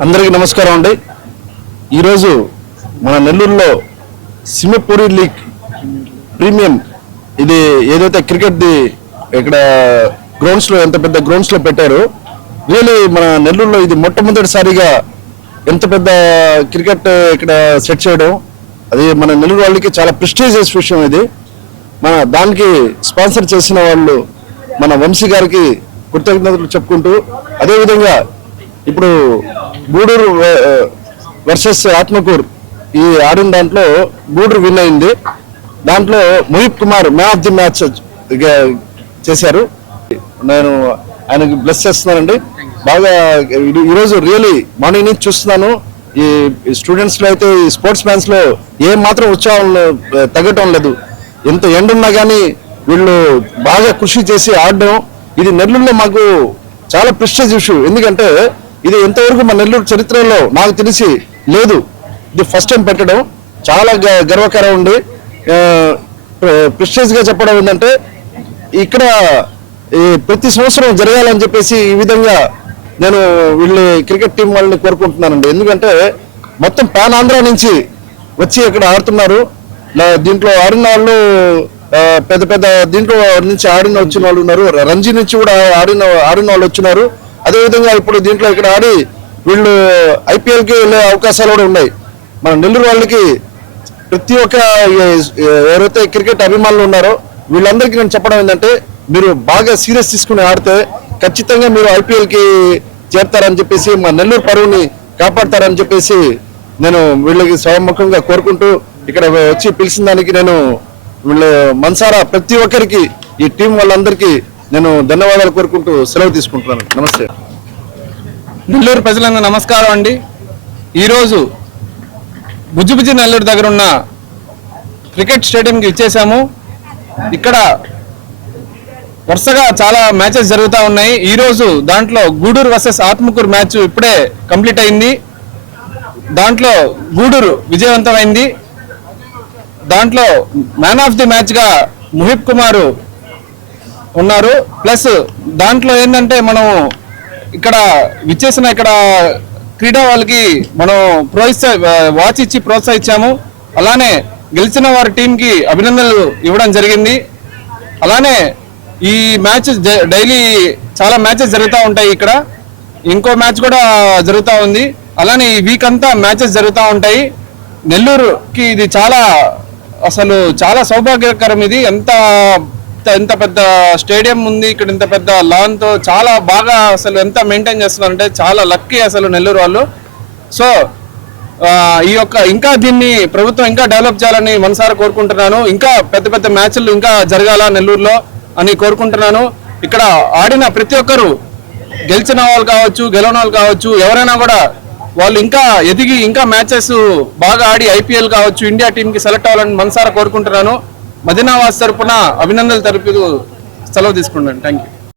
అందరికీ నమస్కారం అండి. ఈరోజు మన నెల్లూరులో సింహపూరి లీగ్ ప్రీమియం ఇది ఏదైతే క్రికెట్ది ఇక్కడ గ్రౌండ్స్లో ఎంత పెద్ద గ్రౌండ్స్లో పెట్టారో రియలీ మన నెల్లూరులో ఇది మొట్టమొదటిసారిగా ఎంత పెద్ద క్రికెట్ ఇక్కడ సెట్ చేయడం అది మన నెల్లూరు వాళ్ళకి చాలా ప్రెస్టీజియస్ విషయం ఇది. మన దానికి స్పాన్సర్ చేసిన వాళ్ళు మన వంశీ గారికి కృతజ్ఞతలు చెప్పుకుంటూ అదేవిధంగా ఇప్పుడు గూడూరు వర్సెస్ ఆత్మకూర్ ఈ ఆడిన దాంట్లో గూడూరు విన్ అయింది. దాంట్లో Mohit Kumar man of the match చేశారు. నేను ఆయనకి బ్లెస్ చేస్తున్నానండి. బాగా ఈరోజు రియలీ మార్నింగ్ నుంచి చూస్తున్నాను. ఈ స్టూడెంట్స్లో అయితే ఈ స్పోర్ట్స్ మ్యాన్స్లో ఏం మాత్రం ఉత్సాహం తగ్గటం లేదు. ఎంత ఎండున్నా కానీ వీళ్ళు బాగా కృషి చేసి ఆడడం ఇది నెల్లూరులో మాకు చాలా ప్రిస్టేజ్ ఇష్యూ. ఎందుకంటే ఇది ఎంతవరకు మన నెల్లూరు చరిత్రలో నాకు తెలిసి లేదు. ఇది ఫస్ట్ టైం పెట్టడం. చాలా గ- గర్వకారం ఉంది. ప్రిస్టేజ్గా చెప్పడం ఏంటంటే ఇక్కడ ఈ ప్రతి సంవత్సరం జరగాలని చెప్పేసి ఈ విధంగా నేను వీళ్ళని క్రికెట్ టీం వాళ్ళని కోరుకుంటున్నానండి. ఎందుకంటే మొత్తం పాన్ ఆంధ్ర నుంచి వచ్చి ఇక్కడ ఆడుతున్నారు. దీంట్లో ఆడిన వాళ్ళు పెద్ద పెద్ద దీంట్లో నుంచి ఆడిన వచ్చిన వాళ్ళు ఉన్నారు. రంజీ నుంచి కూడా ఆడిన ఆడిన వాళ్ళు వచ్చినారు. అదేవిధంగా ఇప్పుడు దీంట్లో ఇక్కడ ఆడి వీళ్ళు ఐపీఎల్కి వెళ్ళే అవకాశాలు కూడా ఉన్నాయి. మన నెల్లూరు వాళ్ళకి ప్రతి ఒక్క ఎవరైతే క్రికెట్ అభిమానులు ఉన్నారో వీళ్ళందరికీ నేను చెప్పడం ఏంటంటే మీరు బాగా సీరియస్ తీసుకుని ఆడితే ఖచ్చితంగా మీరు ఐపీఎల్కి చేరతారని చెప్పేసి మా నెల్లూరు పరువుని కాపాడతారని చెప్పేసి నేను వీళ్ళకి స్వయంముఖంగా కోరుకుంటూ ఇక్కడ వచ్చి పిలిచిన దానికి నేను వీళ్ళ మనసారా ప్రతి ఒక్కరికి ఈ టీం వాళ్ళందరికీ నేను ధన్యవాదాలు కోరుకుంటూ సెలవు తీసుకుంటున్నాను. నమస్తే. నెల్లూరు ప్రజలందరూ నమస్కారం అండి. ఈరోజు బుజ్జిబుజ్జి నెల్లూరు దగ్గర ఉన్న క్రికెట్ స్టేడియంకి ఇచ్చేసాము ఇక్కడ వరుసగా చాలా మ్యాచెస్ జరుగుతూ ఉన్నాయి. ఈరోజు దాంట్లో గూడూరు వర్సెస్ ఆత్మకూరు మ్యాచ్ ఇప్పుడే కంప్లీట్ అయింది. దాంట్లో గూడూరు విజయవంతమైంది. దాంట్లో మ్యాన్ ఆఫ్ ది మ్యాచ్గా ముహిబ్ కుమారు ఉన్నారు. ప్లస్ దాంట్లో ఏంటంటే మనం ఇక్కడ విచ్చేసిన ఇక్కడ క్రీడా వాళ్ళకి మనం ప్రోత్సా వాచ్ ఇచ్చి ప్రోత్సహించాము. అలానే గెలిచిన వారి టీంకి అభినందనలు ఇవ్వడం జరిగింది. అలానే ఈ మ్యాచ్ డైలీ చాలా మ్యాచెస్ జరుగుతూ ఉంటాయి ఇక్కడ. ఇంకో మ్యాచ్ కూడా జరుగుతూ ఉంది. అలానే ఈ వీక్ అంతా మ్యాచెస్ జరుగుతూ ఉంటాయి. నెల్లూరుకి ఇది చాలా అసలు చాలా సౌభాగ్యకరం ఇది. ఎంత ఎంత పెద్ద స్టేడియం ఉంది ఇక్కడ ఇంత పెద్ద లాన్తో చాలా బాగా అసలు ఎంత మెయింటైన్ చేస్తున్నారంటే చాలా లక్కీ అసలు నెల్లూరు వాళ్ళు. సో ఈ యొక్క ఇంకా దీన్ని ప్రభుత్వం ఇంకా డెవలప్ చేయాలని మనసారా కోరుకుంటున్నాను. ఇంకా పెద్ద పెద్ద మ్యాచ్లు ఇంకా జరగాల నెల్లూరులో అని కోరుకుంటున్నాను. ఇక్కడ ఆడిన ప్రతి ఒక్కరు గెలిచిన వాళ్ళు కావచ్చు గెలవని వాళ్ళు కావచ్చు ఎవరైనా కూడా వాళ్ళు ఇంకా ఎదిగి ఇంకా మ్యాచెస్ బాగా ఆడి ఐపీఎల్ కావచ్చు ఇండియా టీంకి సెలెక్ట్ అవ్వాలని మనసారా కోరుకుంటున్నాను. మదీనావాస్ తరపున అభినందనలు తరపు సెలవు తీసుకుంటాను థ్యాంక్ యూ